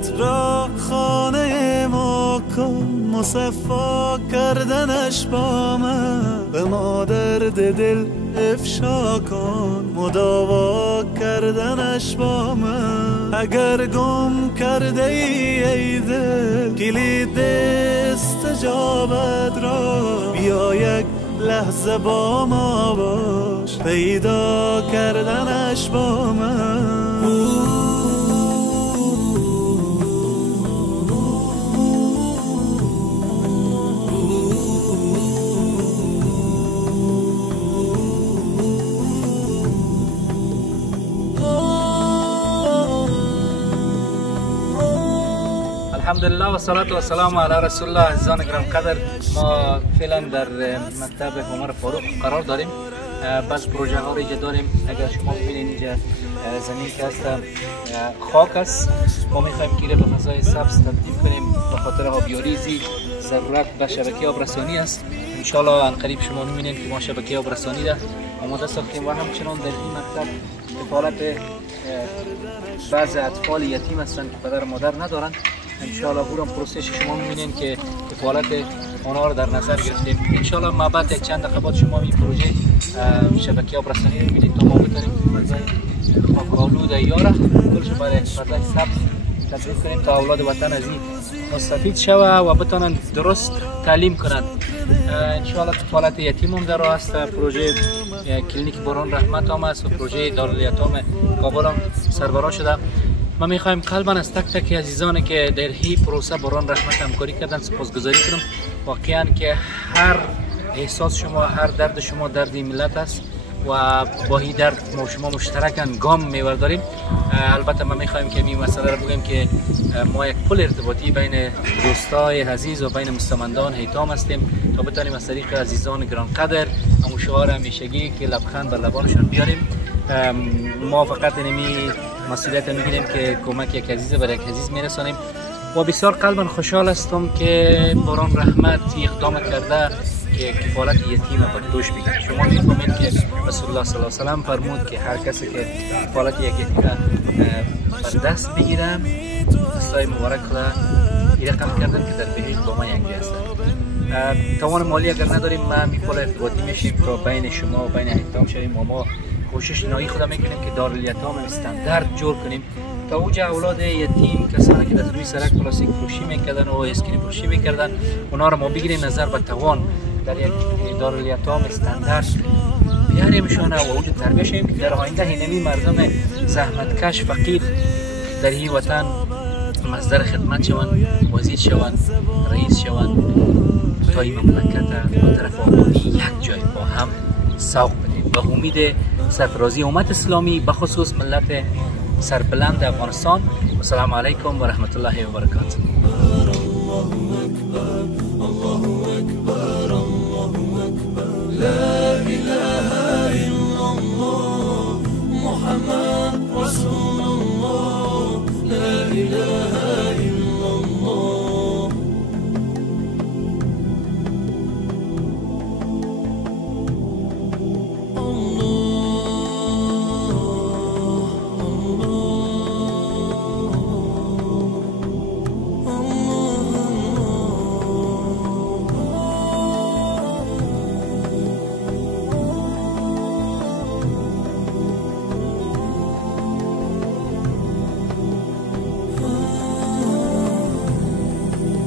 دلت را خانه ما کن، مصفا کردنش با من، به ما درد دل افشا کن، مداوا کردنش با من. اگر گم کرده ای دل کلید استجابت را، بیا یک لحظه با ما باش، پیدا کردنش با من. الحمدلله و صلات و سلام علی رسول الله. عزیزان گران قدر، ما فعلا در مکتب عمر فاروق قرار داریم. بعض پروژه ها رو اینجا داریم. اگر شما ببینید اینجا زمین که هست خاک است، ما میخوایم که به فضای سبز تبدیل کنیم. به خاطر آبیاریزی ضرورت به شبکه آبرسانی است. ان شاء الله ان قریب شما میبینید که ما شبکه آبرسانی را آماده ساختیم و همچنان در این مکتب کفالت بعض اطفال یتیم هستند که پدر و مادر ندارند. انشاءالله برام پروسش شما میبینین که کفالت اونا رو در نظر گرفتیم. انشاءالله ما بعد چند دقیقه بعد شما این پروژه شبکه آبرسانی رو میبینید تا ما بتونیم فضای خاک‌آلود یاره کلش برای فضای سبز تبدیل کنیم تا اولاد وطن از این مستفید شوه و بتونن درست تعلیم کنند. انشاءالله کفالت یتیم هم در راه است. پروژه کلینیک باران رحمت هم است و پروژه دارالیتام کابل هم سربراه شده. ما میخوایم قلبا از تک تک عزیزانی که در هی پروسه باران رحمت همکاری کردن سپاسگزاری کنم. واقعا که هر احساس شما، هر درد شما درد ملت است و با این درد ما شما مشترکاً گام میورداریم. البته ما میخوایم که این مسئله رو بگیم که ما یک پل ارتباطی بین دوستای عزیز و بین مستمندان هیتام هستیم تا بتونیم از طریق عزیزان گران قدر همون شعار همیشگی که لبخند بر لبانشان بیاریم. ما فقط اینمی مسئولیت میگیریم که کمک یک عزیز برای یک عزیز میرسانیم و بسیار قلبا خوشحال هستم که باران رحمت اقدام کرده که کفالت یتیم بر دوش بگیره. شما میفهمید که رسول الله صلی الله علیه و سلم فرمود که هر کسی که کفالت یک یتیم بر دست بگیره دستای مبارک را این رقم کردن که در بهشت با ما یکی هستند. توان مالی اگر نداریم ما می پل ارتباطی میشیم تا بین شما و بین هیتام شویم و ما کوشش نهایی خود میکنیم که دارالیتام استاندارد جور کنیم تا اوجا اولاد یتیم کسانی که در روی سرک پلاستیک فروشی میکردن و اسکرین فروشی میکردن اونا رو ما بگیریم نظر به توان در یک دارالیتام استاندارد بیاریمشان و اوجا تربیه شیم که در آینده اینمی مردم زحمتکش فقیر در این وطن مصدر خدمت شوند، وزیر شوند، رئیس شوند تا این مملکت با طرف آبادی یک جای با هم سوق بدیم. به امید سرفرازی امت اسلامی به خصوص ملت سربلند افغانستان. السلام علیکم و رحمت الله و برکاته. لا اله الا الله محمد رسول الله. لا اله الا الله.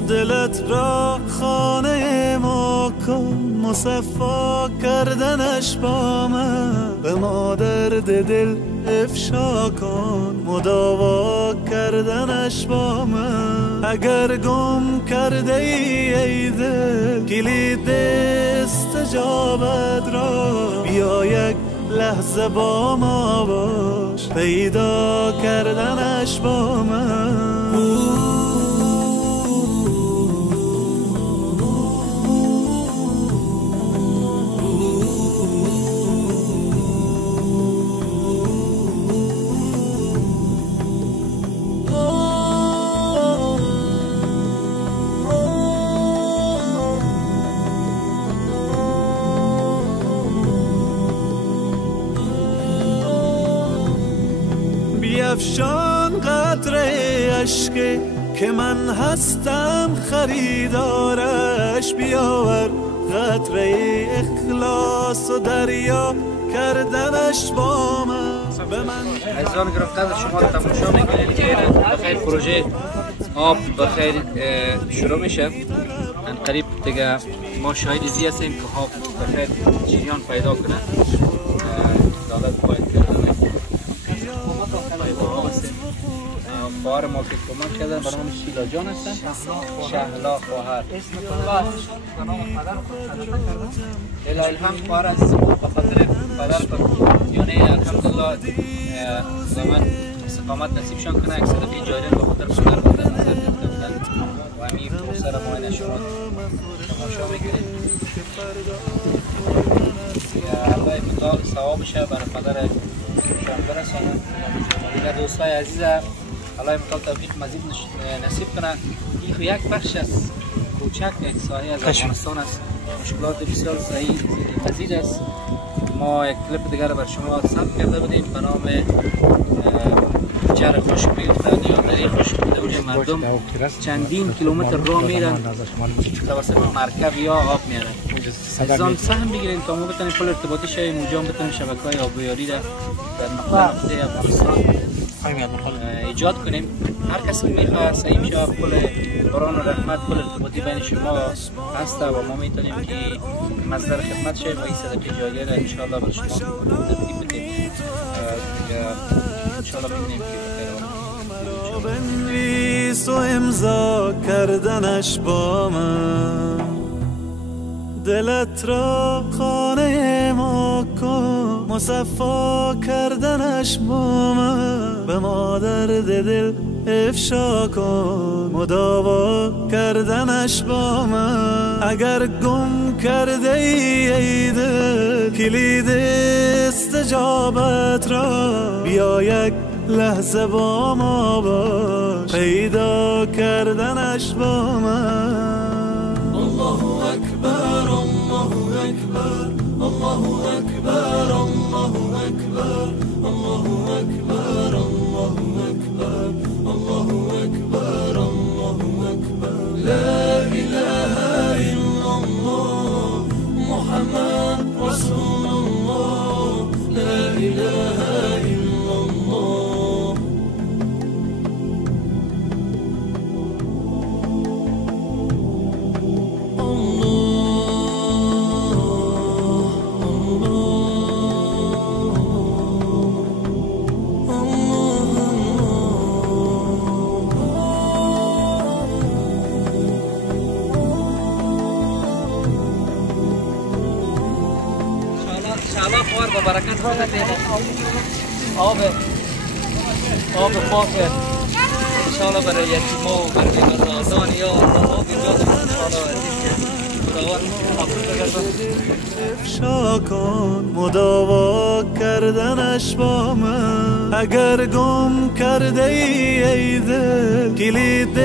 دلت را خانه ما کن، مصفا کردنش با من، به ما درد دل افشا کن، مداوا کردنش با من. اگر گم کرده ای دل کلید استجابت را، بیا یک لحظه با ما باش، پیدا کردنش با من. بیفشان قطره اشکه که من هستم خریدارش، بیاور قطره اخلاص و دریا کردنش با من. عزیزان گرامی قدر شما رو تماشا میکنید که بخیر پروژه آب بخیر شروع میشه. ان قریب دیگه ما شاهد زی هستیم که آب بخیر جریان پیدا کنه. دولت باید کردن خواهر ما که کمک کردن به نام شیلا جان هستن، شهلا خواهر به نام پدر اله الحمد خواهر از به خاطر پدر یعنی الحمدلله زمان استقامت نصیبشان کنه. یک صدقه جاریه به خاطر پدر بوده نظر گرفته بودن و همین پروسه را معاینه شما تماشا میکنید. الله متعال ثوابشه برای پدر شان برسانه. دیگه دوستای عزیز الله متعال توفیق مزید نصیب کنه. این یک بخش از کوچک یک ساحه از افغانستان است. مشکلات بسیار مزید است. ما یک کلیپ دیگر بر شما ثبت کرده بودیم به نام جر خشک میگفتن یا دری خشک بوده. مردم چندین کیلومتر راه میرن توسط مرکب یا آب میارن. عزیزان سهم بگیرین تا ما بتونیم پل ارتباطی شویم اونجا هم بتونیم شبکه‌های آبیاری را در نقطه افغانستان ایجاد کنیم. هر کسی که میخواد سعی شه پل باران و رحمت پل ارتباطی بین شما هست و ما میتونیم که مصدر خدمت شیم و این صدقه جاریه را ان شاء الله برای شما ترتیب بدیم. ان شاء الله ببینیم که بنویس و امضا کردنش با من، دلت را خانه ما کن، مصفا کردنش با من، به ما درد دل افشا کن، مداوا کردنش با من. اگر گم کرده ای دل کلید استجابت را، بیا یک لحظه با ما باش، پیدا کردنش با من. الله اکبر الله اکبر الله اکبر الله اکبر الله اکبر الله اکبر الله اکبر الله اکبر. لا اله الا الله محمد رسول الله. لا اله الا الله. انشاءالله خوار با برکت خودت آب پاک انشاءالله برای یتیما و برای آزان یا آب ایجاد انشاءالله افشا کن، مداوا کردنش با من. اگر گم کرده ای دل کلید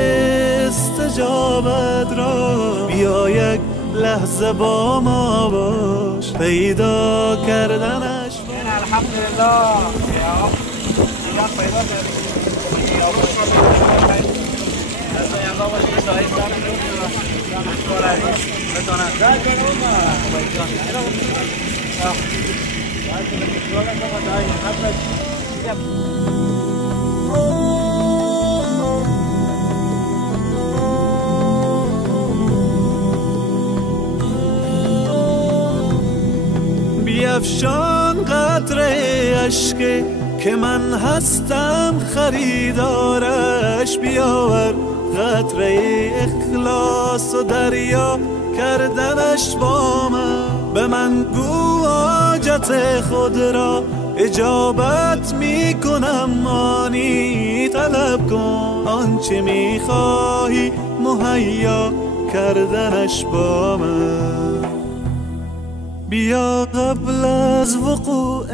استجابت را، بیا یک لحظه با ما باش، پیدا کردنش. الحمدلله جان پیدا بیفشان قطره اشکه که من هستم خریدارش، بیاور قطره اخلاص و دریا کردنش با من. به من گو حاجت خود را اجابت میکنم، آنی طلب کن آنچه میخواهی مهیا کردنش با من. بیا قبل از وقوع